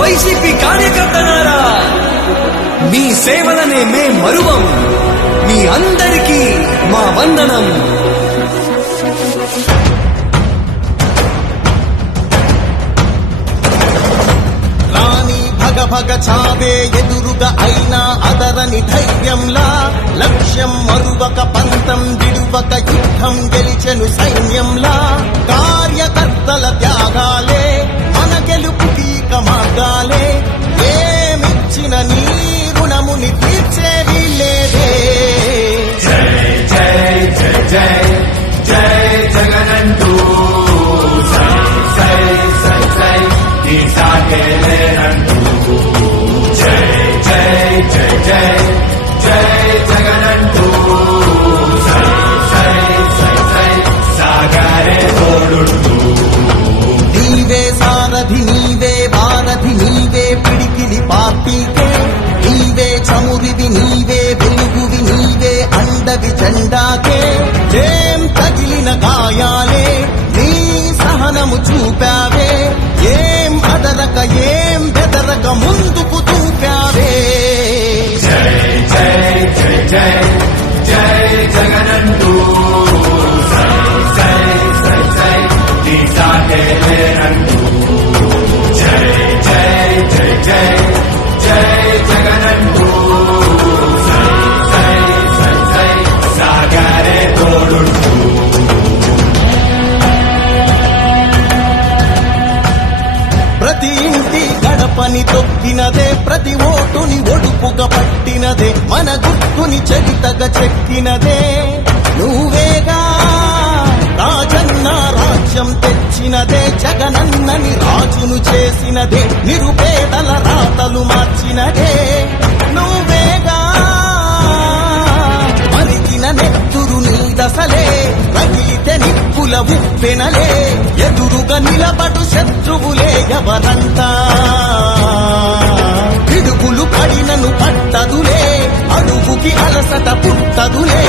YCP కార్యకర్తలారా, మీ సేవలనే మే మరువం. మీ అందరికీ మా వందనం. భగ చావే ఎదురుగా అయినా అదరని ధైర్యంలా, లక్ష్యం మరువక పంతం విడువక యుద్ధం గెలిచెను సైన్యంలా. కార్యకర్తల త్యాగాలే మన గెలుపుకీక మార్గాలే. ఏమిచ్చిన నీ రుణముని తీర్చేది లేదే. జై జై జై జై జై జగనంటూ సై సై సై సై ఈ సాగేలేనంటూ. జై జై జై జై జై జగనంటూ సై సై సై సై సాగరే తోడుంటూ. నీవే సారథి నీవే వారధి నీవే పిడికిలి పార్టీకే. నీవే చమురివి నీవే వెలుగువి నీవే అండవి జెండాకే. ఏం తగిలిన గాయాలే నీ సహనము చూపావే. ఏం అదరక ఏం బెదరక ముందుకు చూపావే. జై జై జై జై జై జగనంటూ సై సై సై సై ఈ సాగేలేనంటూ. జై జై జై జై జై జగనంటూ సై సై సై సై సాగరే తోడుంటూ. ప్రతి ఇంటి గడపని తొక్కినదే, ప్రతి ఓటుని ఒడుపుగా పట్టినదే, మన గుర్తుని చరితగా చెక్కినదే నువ్వేగా. రాజన్న రాజ్యం తెచ్చినదే, జగనన్నని రాజును చేసినదే, నిరుపేదల రాతలు మార్చినదే నువ్వేగా. మరిగిన నెత్తురు నీ దశలే, రగిలితే నిప్పుల ఉప్పెనలే. ఎదురుగా నిలబడు శత్రువులే ఎవరంతా. పిడుగులు పడినను పట్టదులే, అడుగుకి అలసట పుట్టదులే.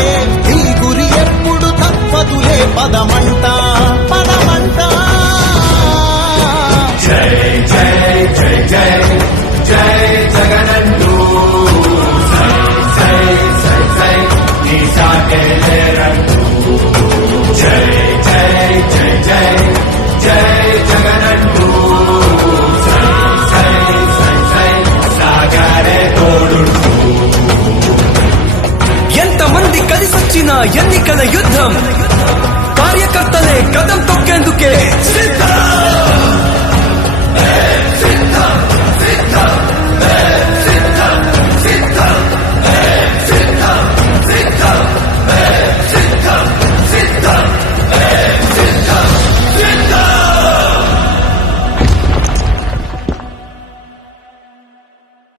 ఈ గురి ఎప్పుడు తప్పదులే, పదమంట పదమంట. జై జై జై జై జై జగనంటూ సై సై సై సై ఈ సాగేలేనంటూ. జై జై జై జై